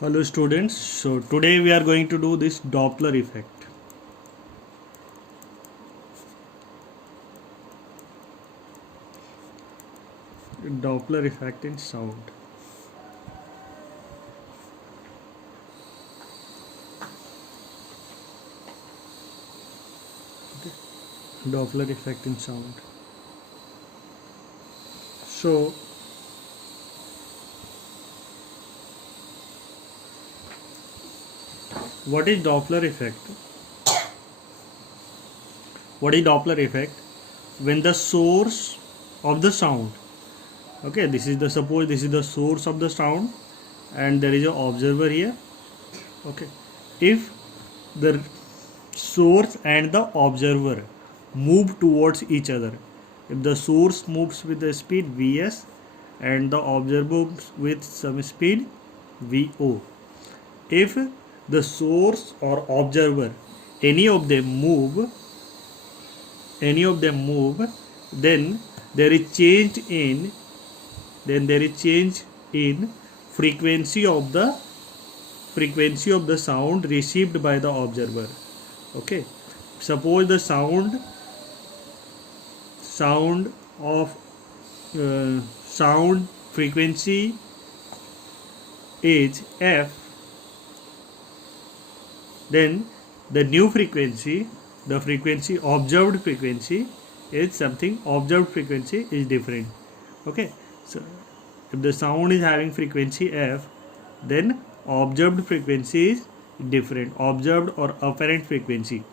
Hello students, so today we are going to do this Doppler effect. Doppler effect in sound. Doppler effect in sound. So what is Doppler effect? What is Doppler effect? When the source of the sound, okay, suppose this is the source of the sound and there is an observer here, okay. If the source and the observer move towards each other, if the source moves with the speed vs and the observer moves with some speed vo, if the source or observer any of them move then there is change in frequency of the sound received by the observer. Okay, suppose the sound of sound frequency is f, then the new frequency, the frequency observed frequency is something, observed frequency is different. Okay, so if the sound is having frequency f, then observed frequency is different. Observed or apparent frequency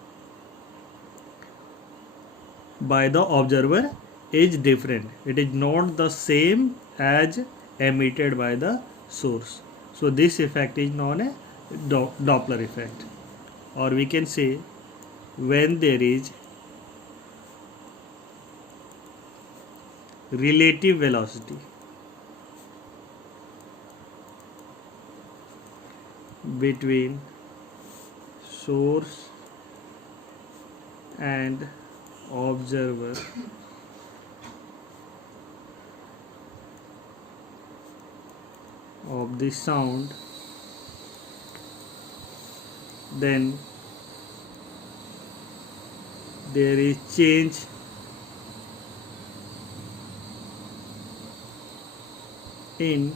by the observer is different. It is not the same as emitted by the source. So this effect is known as Doppler effect, or we can say when there is relative velocity between source and observer of the sound, then there is change in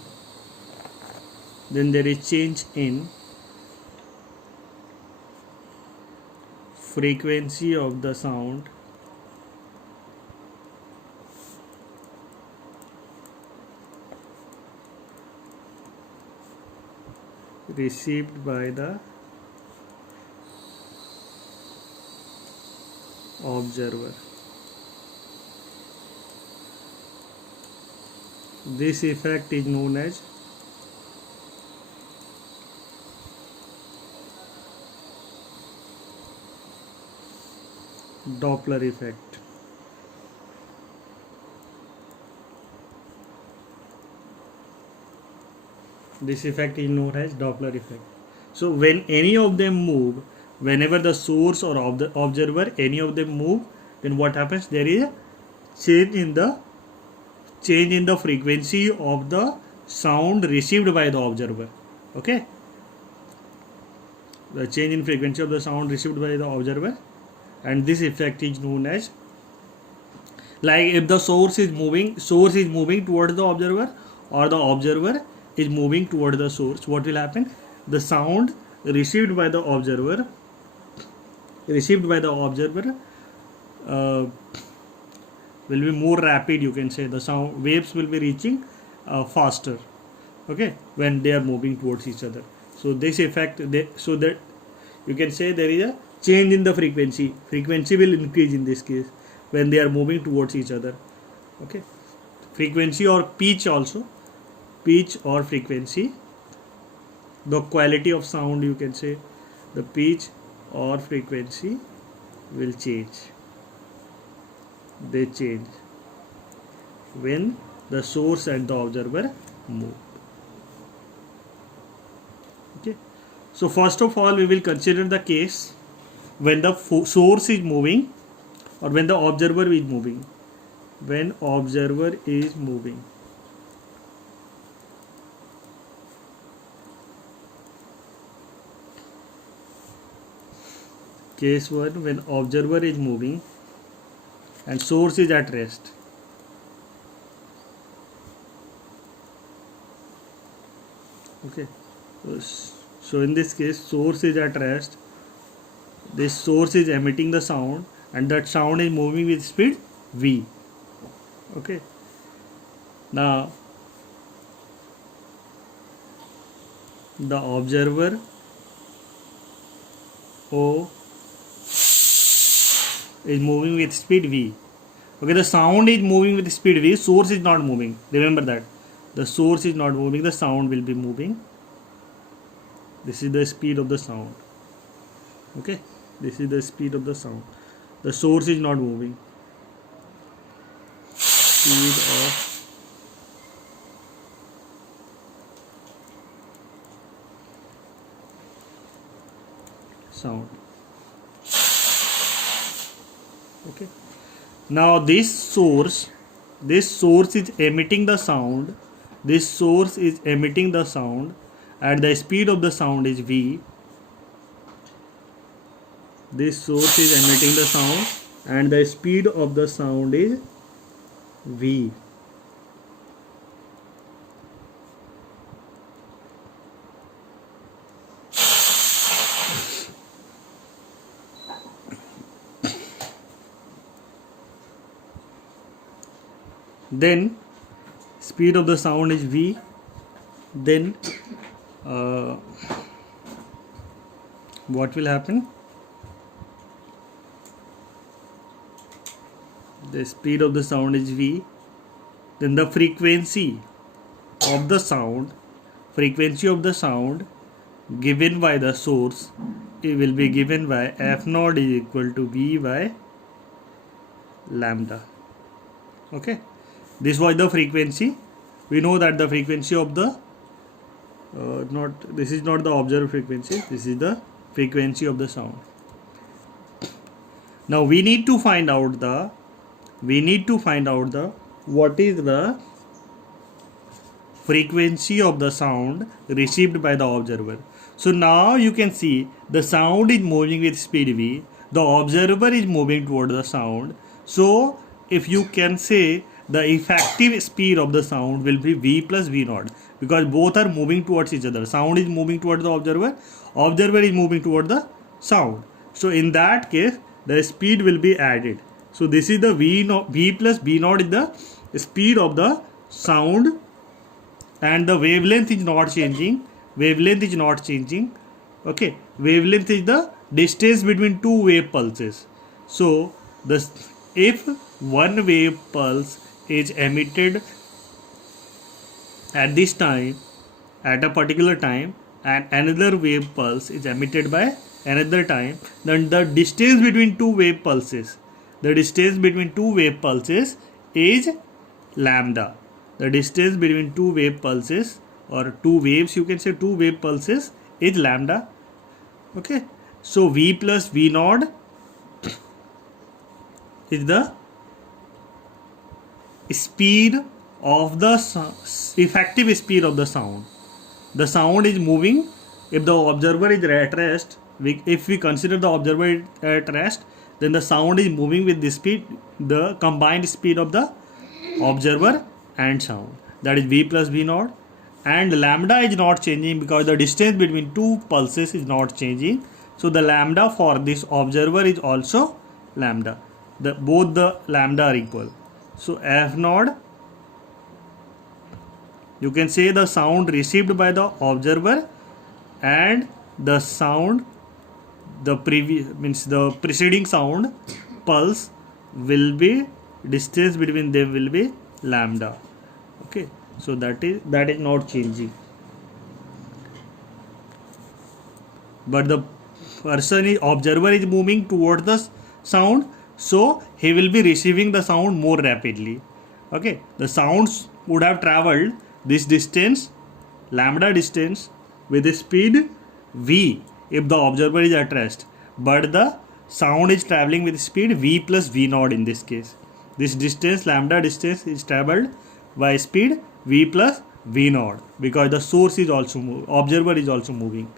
frequency of the sound received by the observer. This effect is known as Doppler effect. This effect is known as Doppler effect. So when any of them move, whenever the source or observer any of them move, then what happens? There is a change in the frequency of the sound received by the observer. Okay, the change in frequency of the sound received by the observer, and this effect is known as, like, if the source is moving towards the observer, or the observer is moving toward the source, what will happen? The sound received by the observer will be more rapid, you can say. The sound waves will be reaching faster, okay, when they are moving towards each other. So this effect, so that you can say there is a change in the frequency will increase in this case when they are moving towards each other. Okay, frequency or pitch also, pitch or frequency, the quality of sound, you can say, the pitch or frequency will change. They change when the source and the observer move. Okay, so first of all we will consider the case when the source is moving or when the observer is moving. When observer is moving, case 1, when observer is moving and source is at rest. Okay, so in this case source is at rest, this source is emitting the sound and that sound is moving with speed v. Okay, now the observer O is moving with speed v. Okay, the sound is moving with speed v, source is not moving. Remember that. The source is not moving, the sound will be moving. This is the speed of the sound. Okay, this is the speed of the sound. The source is not moving. Speed of sound. Okay, now this source is emitting the sound. This source is emitting the sound at the speed of the sound is v. This source is emitting the sound and the speed of the sound is v. Then speed of the sound is v. Then what will happen? The speed of the sound is v. Then the frequency of the sound given by the source, it will be given by f naught is equal to v by lambda. Okay, this was the frequency. We know that the frequency of the this is not the observed frequency, this is the frequency of the sound. Now we need to find out what is the frequency of the sound received by the observer. So now you can see the sound is moving with speed v, the observer is moving toward the sound. So if you can say the effective speed of the sound will be v plus v naught, because both are moving towards each other. Sound is moving towards the observer is moving toward the sound. So in that case the speed will be added. So this is the v plus v naught is the speed of the sound and the wavelength is not changing. Okay, wavelength is the distance between two wave pulses. So if one wave pulse is emitted at this time, at a particular time, and another wave pulse is emitted by another time, then the distance between two wave pulses is lambda. The distance between two wave pulses, or two waves, you can say two wave pulses, is lambda. Okay, so v plus v naught is the speed of the effective speed of the sound. The sound is moving. If the observer is at rest, if we consider the observer at rest, then the sound is moving with the speed, the combined speed of the observer and sound, that is v plus v naught. And lambda is not changing because the distance between two pulses is not changing. So the lambda for this observer is also lambda. Both the lambda are equal. So f naught, you can say the sound received by the observer and the sound, the preceding sound pulse will be, distance between them will be lambda. Okay, so that is not changing. But the observer is moving toward the sound, so he will be receiving the sound more rapidly. Okay, the sounds would have traveled this distance, lambda distance, with a speed v if the observer is at rest, but the sound is traveling with speed v plus v naught in this case. This distance, lambda distance, is traveled by speed v plus v naught because the source is also observer is also moving.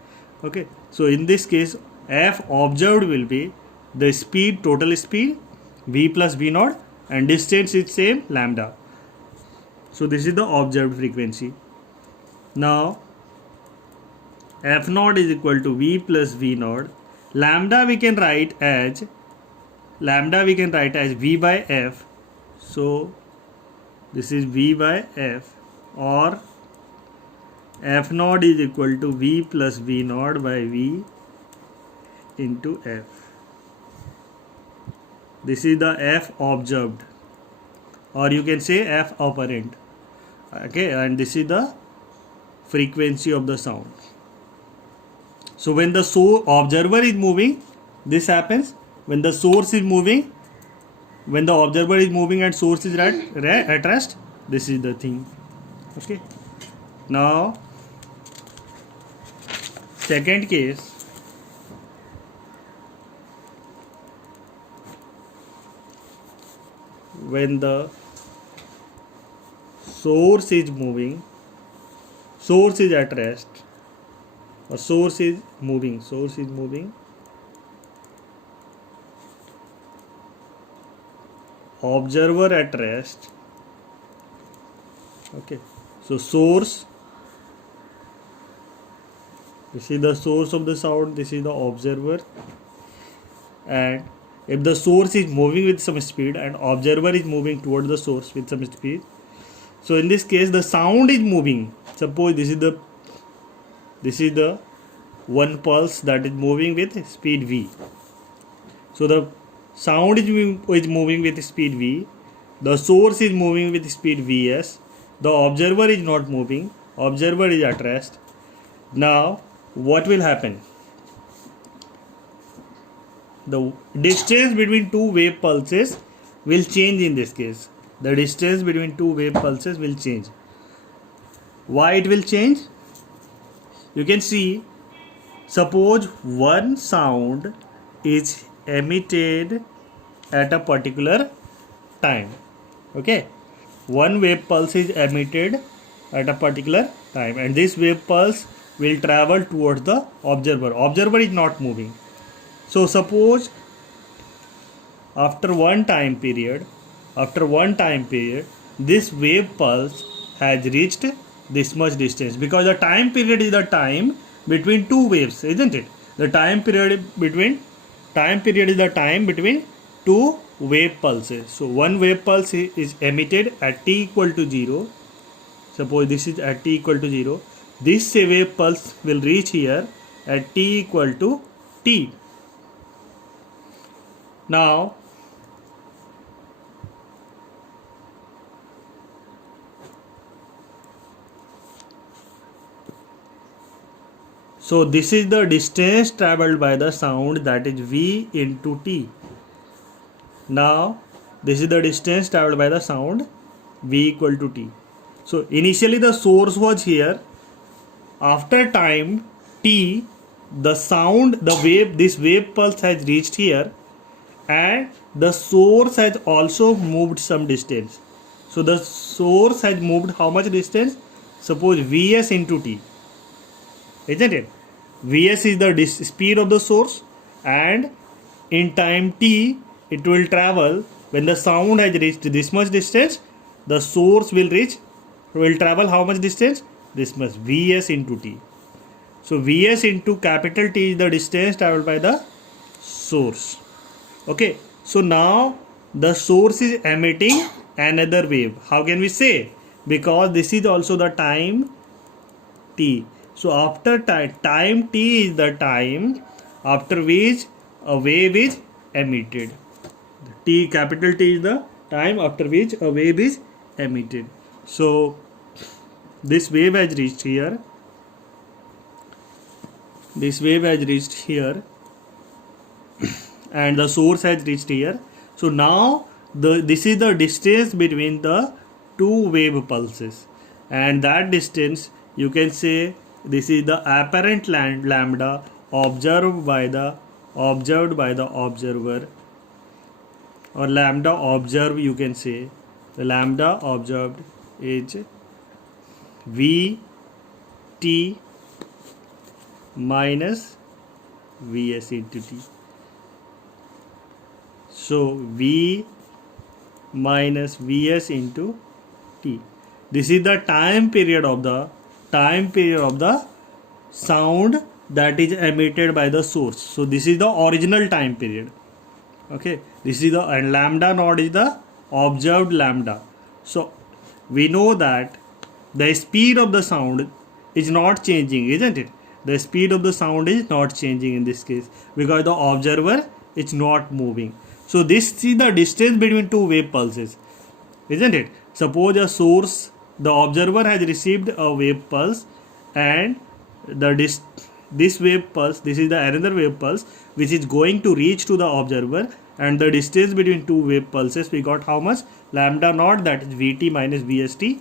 Okay, so in this case F observed will be the speed, total speed, v plus v naught, and distance is same, lambda. So this is the observed frequency. Now f naught is equal to v plus v naught. Lambda we can write as v by f. So this is v by f, or f naught is equal to v plus v naught by v into f. This is the f observed, or you can say f apparent. Okay, and this is the frequency of the sound. So when the observer is moving, this happens. When the source is moving, when the observer is moving and source is at rest, this is the thing. Okay. Now, second case. When the source is moving, source is at rest, or source is moving, observer at rest. Okay, so source, this is the source of the sound, this is the observer, and if the source is moving with some speed and observer is moving toward the source with some speed, so in this case the sound is moving. Suppose this is the one pulse that is moving with speed v. So the sound is moving with speed v, the source is moving with speed vs, the observer is not moving, observer is at rest. Now what will happen? The distance between two wave pulses will change in this case. The distance between two wave pulses will change. Why it will change? You can see, suppose one sound is emitted at a particular time. Okay, one wave pulse is emitted at a particular time, and this wave pulse will travel towards the observer. Observer is not moving. So suppose after one time period, this wave pulse has reached this much distance, because the time period is the time between two waves, isn't it? The time period is the time between two wave pulses. So one wave pulse is emitted at t equal to 0. Suppose this is at t equal to 0. This wave pulse will reach here at t equal to t. Now so this is the distance traveled by the sound, that is v into t. Now this is the distance traveled by the sound, v equal to t. So initially the source was here. After time t, this wave pulse has reached here, and the source has also moved some distance. So the source has moved how much distance? Suppose vs into t, isn't it? Vs is the speed of the source, and in time t it will travel. When the sound has reached this much distance, the source will travel how much distance? This much, vs into t. So vs into capital T is the distance traveled by the source. Okay, so now the source is emitting another wave. How can we say? Because this is also the time t. So after time t is the time after which a wave is emitted. T, capital T is the time after which a wave is emitted. So this wave has reached here. And the source has reached here. So now this is the distance between the two wave pulses, and that distance you can say this is the apparent lambda observed by the observer, or lambda observed. You can say the lambda observed is v t minus Vs into t. So V minus Vs into t. This is the time period of the sound that is emitted by the source. So this is the original time period. Okay, this is the, and lambda naught is the observed lambda. So we know that the speed of the sound is not changing, isn't it? The speed of the sound is not changing in this case because the observer is not moving. So this is the distance between two wave pulses, isn't it? Suppose a source, the observer has received a wave pulse, and this wave pulse, this is the another wave pulse which is going to reach to the observer, and the distance between two wave pulses, we got how much? Lambda naught, that is Vt minus Vst.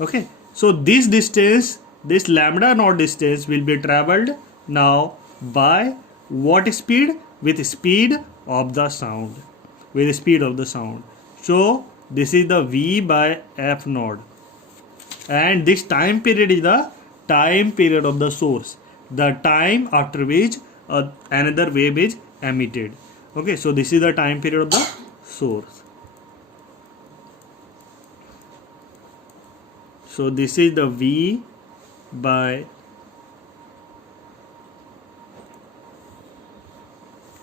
Okay, so this distance, this lambda naught distance will be traveled now by what speed? With speed of the sound. With the speed of the sound. So this is the V by F naught, and this time period is the time period of the source, the time after which another wave is emitted. Okay, so this is the time period of the source. So this is the V by,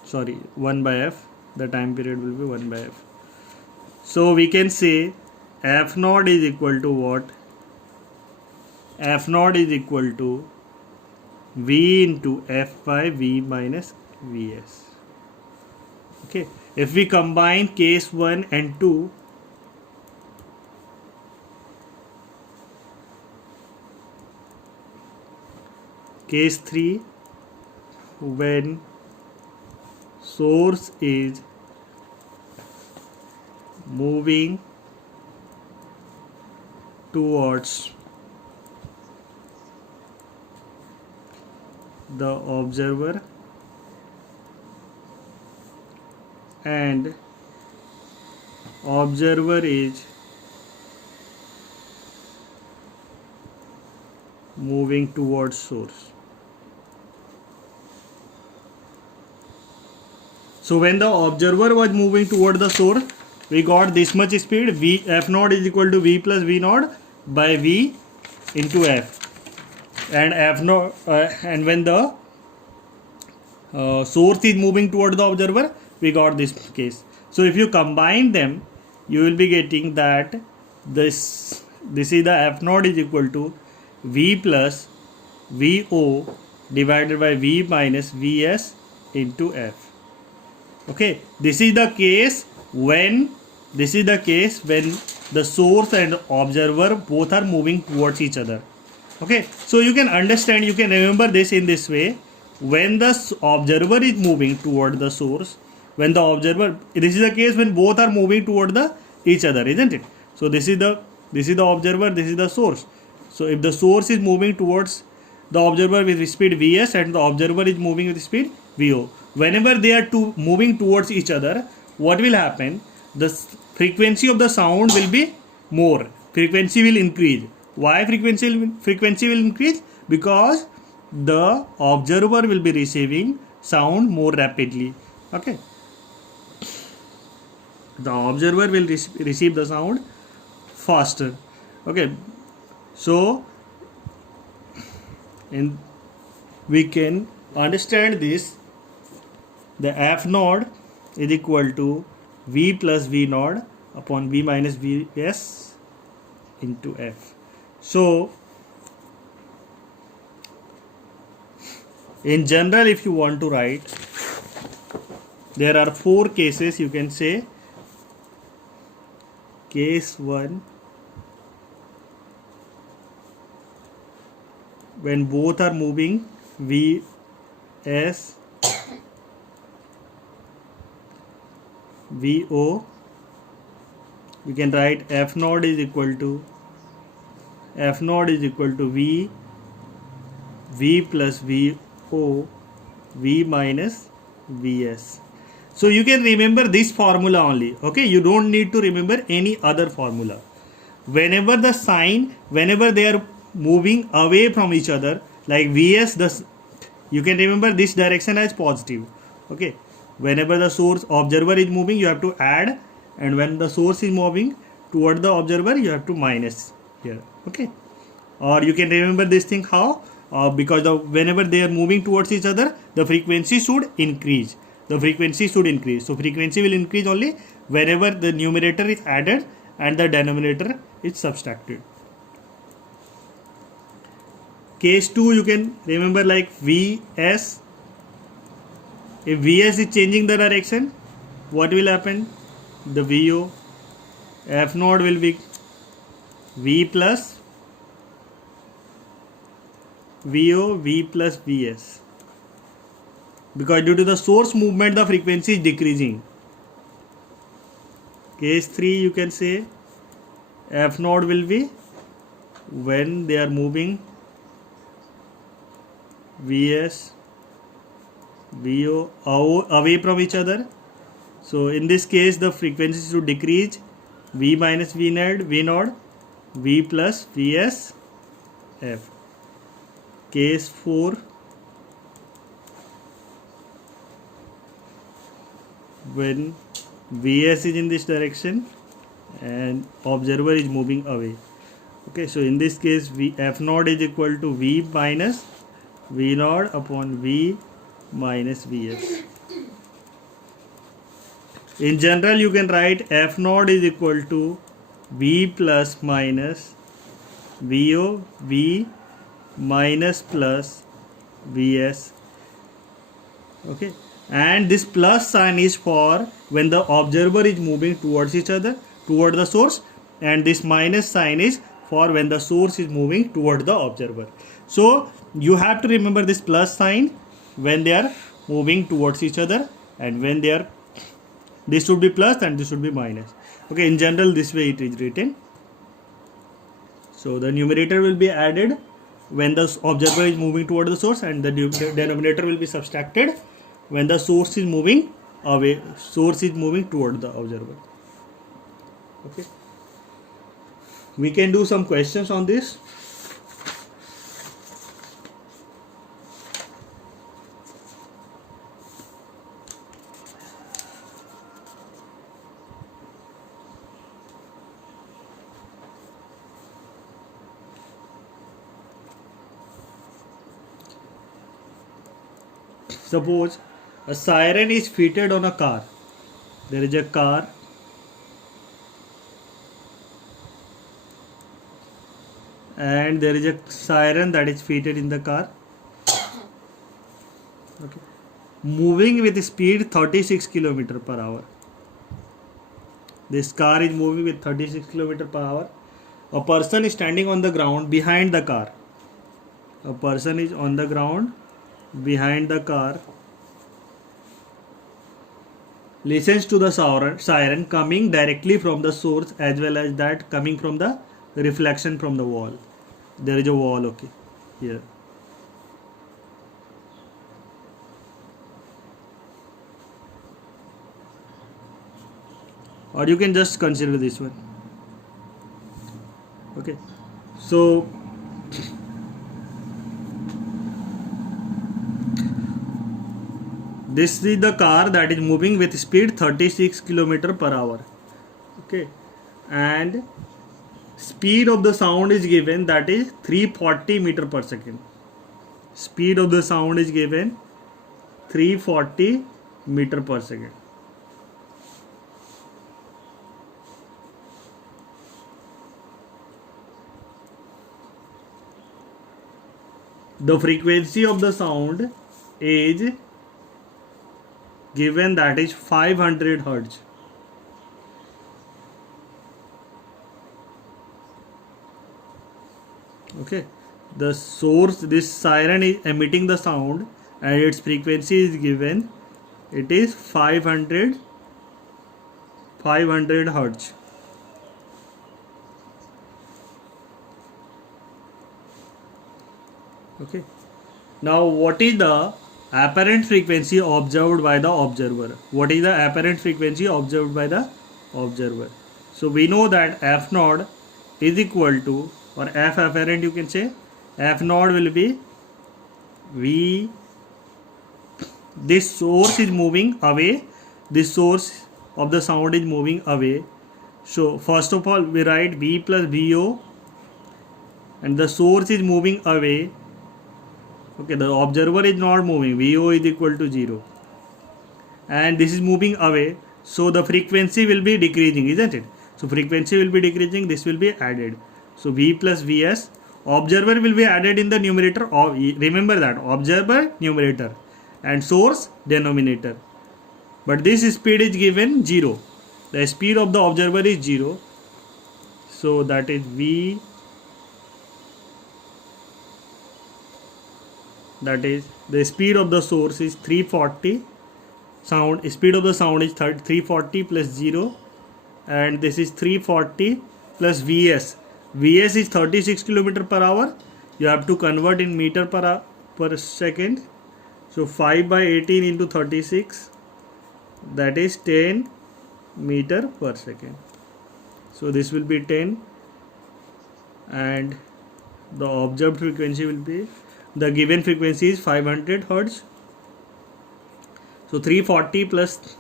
sorry, 1 by F. The time period will be 1 by F. So we can say F naught is equal to what? F naught is equal to V into F by V minus Vs. Okay, if we combine case 1 and 2, case 3, when source is moving towards the observer and observer is moving towards source. So when the observer was moving toward the source, we got this much speed, V F naught is equal to V plus V naught by V into F. And F naught, and when the source is moving toward the observer, we got this case. So if you combine them, you will be getting that this is the F naught is equal to V plus VO divided by V minus Vs into F. Okay, this is the case when the source and observer both are moving towards each other. Okay, so you can understand, you can remember this in this way. When the observer is moving toward the source, when the observer, this is the case when both are moving toward each other, isn't it? So this is the observer, this is the source. So if the source is moving towards the observer with speed Vs and the observer is moving with speed Vo, whenever they are moving towards each other, what will happen? The frequency of the sound will be more. Frequency will increase. Why frequency will increase? Because the observer will be receiving sound more rapidly. Okay. The observer will receive the sound faster. Okay. So we can understand this. The F naught is equal to V plus V naught upon V minus Vs into F. So in general, if you want to write, there are 4 cases. You can say case 1, when both are moving Vs Vo, we can write F naught is equal to V plus Vo V minus Vs. So you can remember this formula only. Okay, you don't need to remember any other formula. Whenever they are moving away from each other, like Vs, You can remember this direction as positive. Okay, whenever the source observer is moving, you have to add, and when the source is moving toward the observer, you have to minus here. Okay, or you can remember this thing how, because whenever they are moving towards each other, the frequency should increase. The frequency should increase. So frequency will increase only whenever the numerator is added and the denominator is subtracted. Case 2, you can remember like Vs. If Vs is changing the direction, what will happen? The Vo, F naught will be V plus Vo, V plus Vs. Because due to the source movement, the frequency is decreasing. Case 3, you can say F naught will be when they are moving Vs, Vo away from each other. So in this case, the frequency should decrease. V minus V naught, V plus Vs, F. Case 4, when Vs is in this direction and observer is moving away. Okay, so in this case, F naught is equal to V minus V naught upon V minus Vs. In general, you can write F naught is equal to V plus minus Vo, V minus plus Vs. Okay, and this plus sign is for when the observer is moving towards each other, toward the source, and this minus sign is for when the source is moving toward the observer. So you have to remember this plus sign when they are moving towards each other, and when they are, this should be plus and this should be minus. Okay, in general this way it is written. So the numerator will be added when the observer is moving toward the source, and the denominator will be subtracted when the source is moving away, source is moving toward the observer. Okay, we can do some questions on this. Suppose a siren is fitted on a car. There is a car and there is a siren that is fitted in the car. Okay. Moving with speed 36 km per hour. This car is moving with 36 km per hour. A person is standing on the ground behind the car. A person is on the ground behind the car, listens to the siren coming directly from the source as well as that coming from the reflection from the wall. There is a wall, okay, here. Or you can just consider this one. Okay, so this is the car that is moving with speed 36 km per hour. Okay, and speed of the sound is given, that is 340 meter per second. Speed of the sound is given 340 meter per second. The frequency of the sound is given, that is 500 Hertz. Okay, the source, this siren is emitting the sound and its frequency is given, it is 500 Hertz. Okay, now what is the apparent frequency observed by the observer? What is the apparent frequency observed by the observer? So we know that F naught is equal to, or F apparent you can say, F naught will be V this source is moving away, this source of the sound is moving away. So first of all we write V plus VO, and the source is moving away. Okay, the observer is not moving, VO is equal to 0, and this is moving away, so the frequency will be decreasing, isn't it? So frequency will be decreasing, this will be added. So V plus Vs, observer will be added in the numerator, or remember that, observer numerator and source denominator. But this speed is given 0, the speed of the observer is 0, so that is V, that is the speed of the source is 340, sound speed of the sound is 340 plus 0, and this is 340 plus Vs. Vs is 36 km per hour. You have to convert in meter per second. So 5 by 18 into 36, that is 10 meter per second. So this will be 10, and the observed frequency will be, the given frequency is 500 Hertz. So 340 plus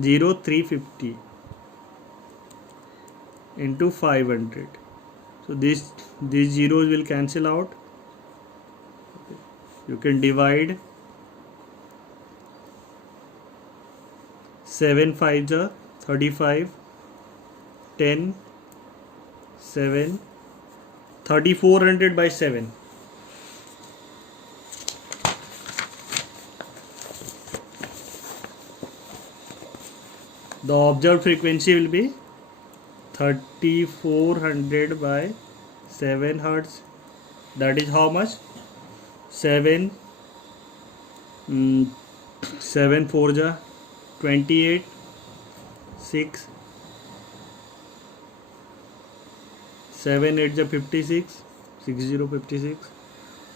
0, 350 into 500. So these zeros will cancel out. You can divide 7 5s are 35, 10, 7, 3400 by 7. The observed frequency will be 3400 by 7 Hertz. That is how much? 7 4 ja 28, 6, 7 8 ja 56, 6056,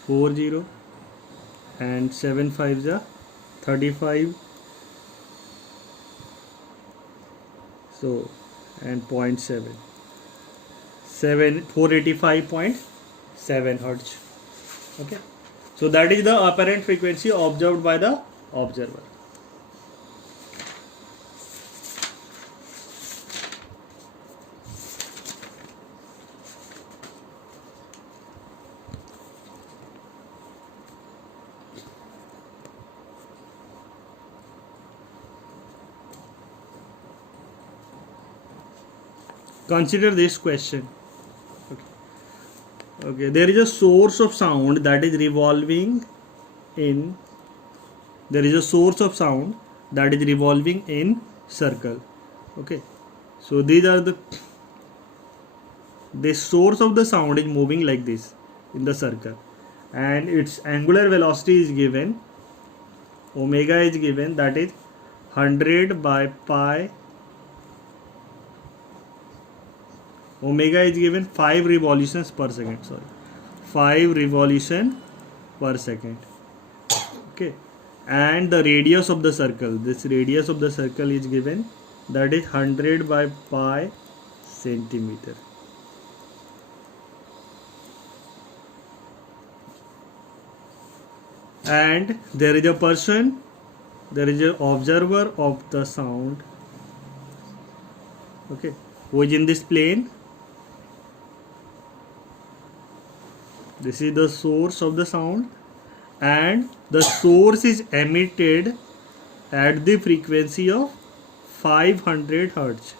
40, and 7 5 ja 35. So, and 0.7, 485.7 Hertz. Okay, so that is the apparent frequency observed by the observer. Consider this question. Okay, there is a source of sound that is revolving in, there is a source of sound that is revolving in circle. Okay, so these are the source of the sound is moving like this in the circle, and its angular velocity is given, omega is given, that is 100 by pi. Omega is given 5 revolutions per second, 5 revolution per second. Okay, and the radius of the circle, this radius of the circle is given, that is 100 by pi centimeter. And there is a person, there is an observer of the sound, okay, who is in this plane. This is the source of the sound, and the source is emitted at the frequency of 500 Hertz.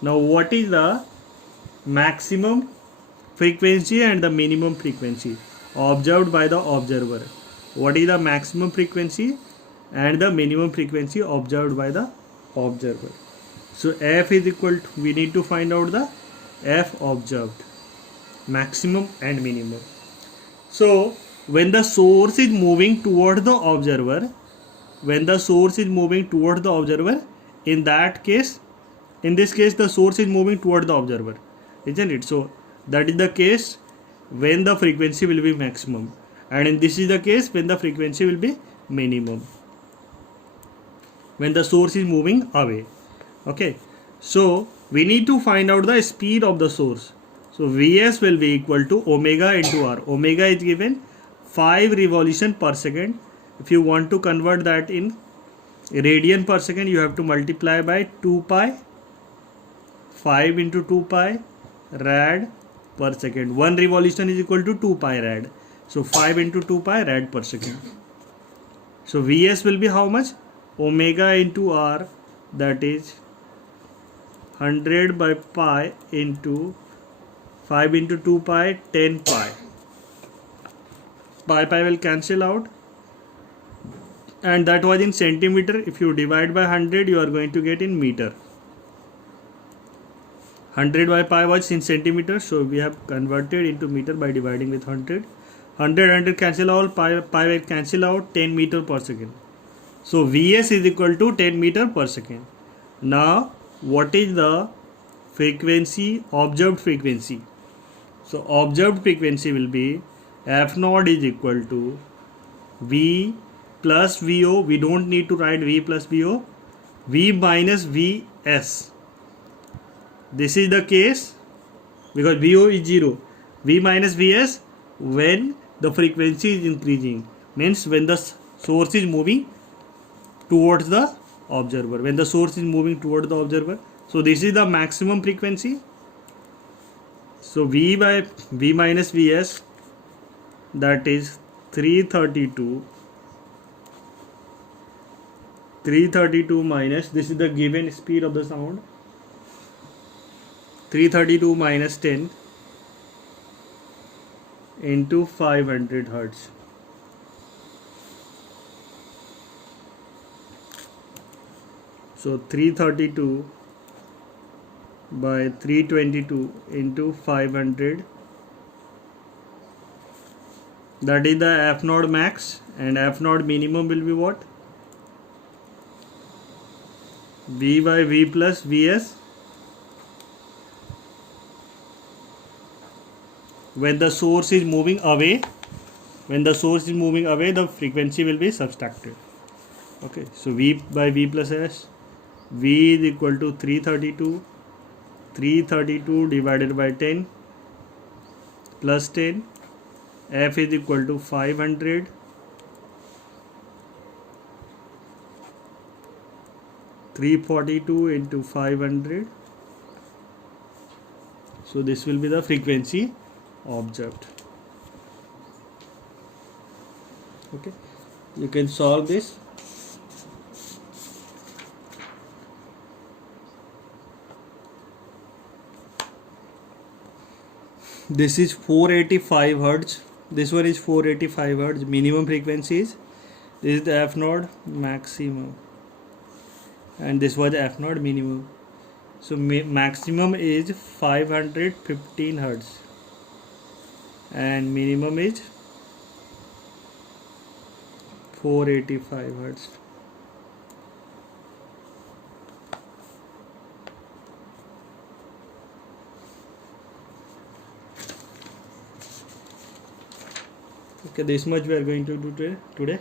Now what is the maximum frequency and the minimum frequency observed by the observer? What is the maximum frequency and the minimum frequency observed by the observer? So F is equal to, we need to find out the F observed, maximum and minimum. So when the source is moving toward the observer, in that case, in this case the source is moving toward the observer, isn't it? So that is the case when the frequency will be maximum, and in this is the case when the frequency will be minimum, when the source is moving away. Okay, so we need to find out the speed of the source. So Vs will be equal to omega into R. Omega is given 5 revolution per second. If you want to convert that in radian per second, you have to multiply by 2 pi. 5 into 2 pi rad per second. 1 revolution is equal to 2 pi rad. So 5 into 2 pi rad per second. So Vs will be how much? Omega into R, that is 100 by pi into 5 into 2 pi, 10 pi. Pi will cancel out. And that was in centimeter. If you divide by 100, you are going to get in meter. 100 by pi was in centimeter, so we have converted into meter by dividing with 100. 100 cancel out, pi will cancel out, 10 meter per second. So Vs is equal to 10 meter per second. Now what is the frequency, observed frequency? So observed frequency will be F naught is equal to V plus VO. We don't need to write V plus VO. V minus Vs. This is the case because VO is 0. V minus Vs when the frequency is increasing, means when the source is moving towards the observer. When the source is moving towards the observer. So this is the maximum frequency. So V by V minus Vs, that is 332. 332 minus, this is the given speed of the sound. 332 minus 10 into 500 hertz. So 332 by 322 into 500, that is the F naught max, and F naught minimum will be what? V by V plus Vs. When the source is moving away, the frequency will be subtracted. Okay, so V by V plus S, V is equal to 332. 332 divided by 10 plus 10. F is equal to 500. 342 into 500. So this will be the frequency observed. Okay, you can solve this. This is 485 hertz. This one is 485 hertz. Minimum frequencies. This is the F naught maximum, and this was F naught minimum. So maximum is 515 hertz, and minimum is 485 hertz. Okay, this much we are going to do today.